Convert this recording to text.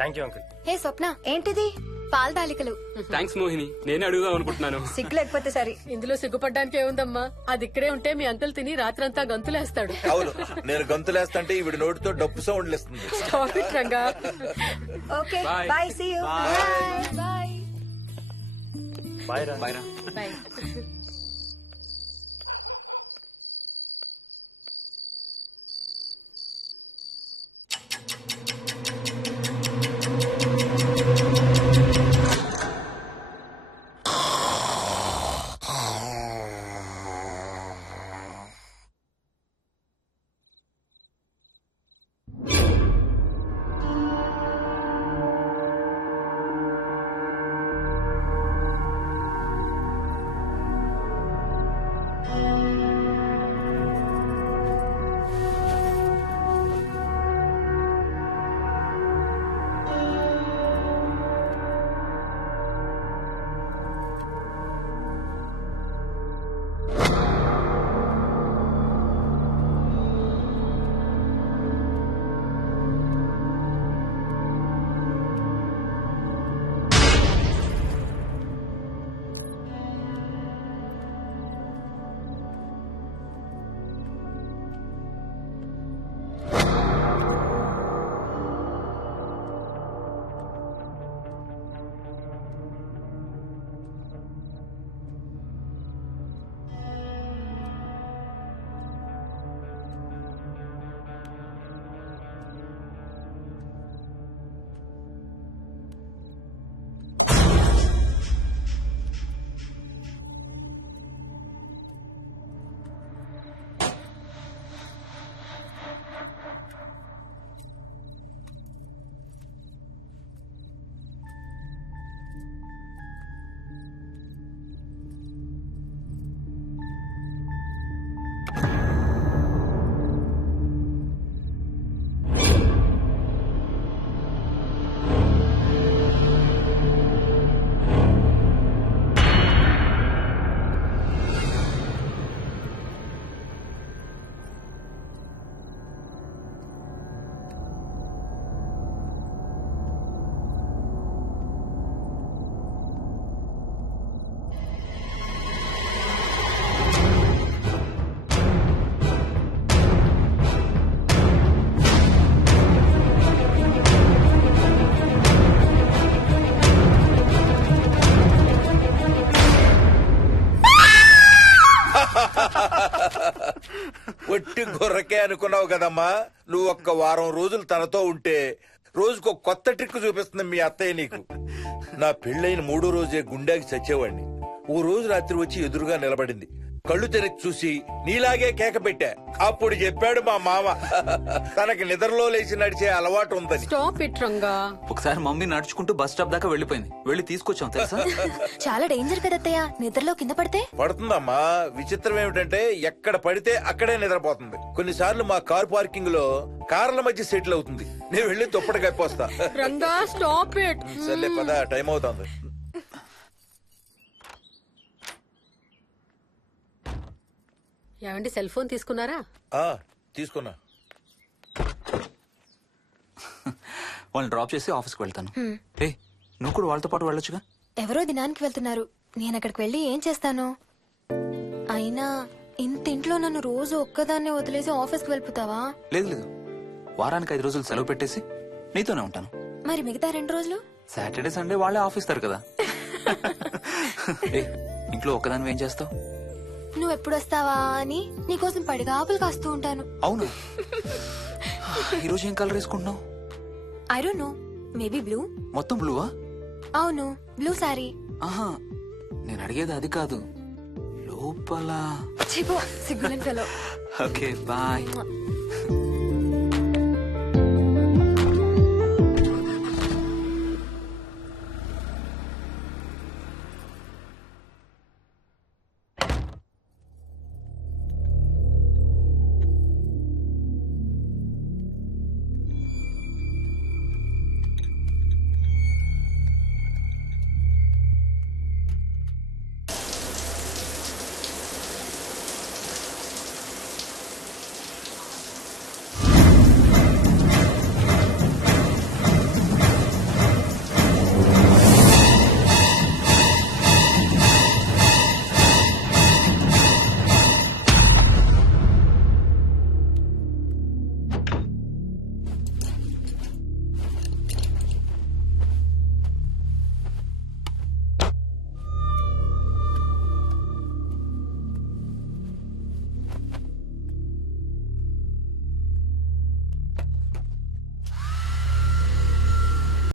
Thank you uncle. Hey Swapna, ఏంటిది? పాల తాలికలు. Thanks Mohini, నేనే అడుగుదాం అనుకుంటున్నాను. సిగ్గు లేకపోతే సరే. ఇందులో సిగ్గుపడ్డానికి ఏముందమ్మా? అది ఇక్కడే ఉంటే మీ అంకుల్ తిని రాత్రంతా గంతులేస్తాడు. అవును, నేను గంతులేస్తంటే ఈవిడ నోటితో డప్పు సౌండ్లు ఇస్తుంది. Stop it, Ranga. Okay Bye. Bye, see you. Bye. Bye రా. బాయ్ రా. Bye. ఒట్టి గొర్రకే అనుకున్నావు కదమ్మా. నువ్వు ఒక్క వారం రోజులు తనతో ఉంటే రోజుకు కొత్త ట్రిక్ చూపిస్తుంది మీ అత్తయ్య నీకు. నా పెళ్ళైన 3వ రోజే గుండెకి చచ్చేవాడిని. ఓ రోజు రాత్రి వచ్చి ఎదురుగా నిలబడింది. కళ్ళు తెరిచి చూసి నీలాగే కేక పెట్టా. అప్పుడు చెప్పాడు మా మామ తనకి నిద్రలో లేచి నడిచే అలవాటు ఉందని. Stop it, Ranga. ఒకసారి మమ్మీ నడుచుకుంటూ బస్ స్టాప్ దాకా వెళ్లిపోయింది. వెళ్లి తీసుకొచ్చాం తెలుసా. చాలా డేంజర్ కదా అత్తయ్య, నిద్రలో కింద పడితే. పడుతుందమ్మా. విచిత్రం ఏమిటంటే ఎక్కడ పడితే అక్కడే నిద్రపోతుంది. కొన్నిసార్లు మా కార్ పార్కింగ్ లో కార్ల మధ్య సెటిల్ అవుతుంది. నేను వెళ్ళి తుప్పటి కప్పొస్తా. Ranga, stop it. సర్లే పద, టైం అవుతుంది. ఏమండి, సెల్ ఫోన్ తీసుకున్నారా? తీసుకున్నా. వాళ్ళని డ్రాప్ చేసి ఆఫీస్కి వెళ్తాను. ఏ నువ్వు కూడా వాళ్ళతో పాటు వెళ్ళొచ్చుగా. ఎవరో దినానికి వెళ్తున్నారు, నేను అక్కడికి వెళ్ళి ఏం చేస్తాను? అయినా ఇంత ఇంట్లో నన్ను రోజు ఒక్కదాన్నే వదిలేసి ఆఫీస్కి వెళ్ళిపోతావా? లేదు లేదు, వారానికి 5 రోజులు సెలవు పెట్టేసి నీతోనే ఉంటాను. మరి మిగతా 2 రోజులు? సాటర్డే సండే వాళ్ళే ఆఫీస్ తారు కదా. ఏ, ఇంట్లో ఒక్కదాని ఏం చేస్తావు? నువ్వు ఎప్పుడు వస్తావా అని నీకోసం పడిగా ఆపులు కాస్తూ ఉంటాను. అవును. ఈరోజు ఏం కలర్ వేసుకుంటున్నావు? I don't know, maybe blue. మొత్తం బ్లూవా? అవును, బ్లూ సారీ. ఆహా, నేను అడిగేది అది కాదు, లోపల. సిగ్గులేని ఫెలో. Okay bye.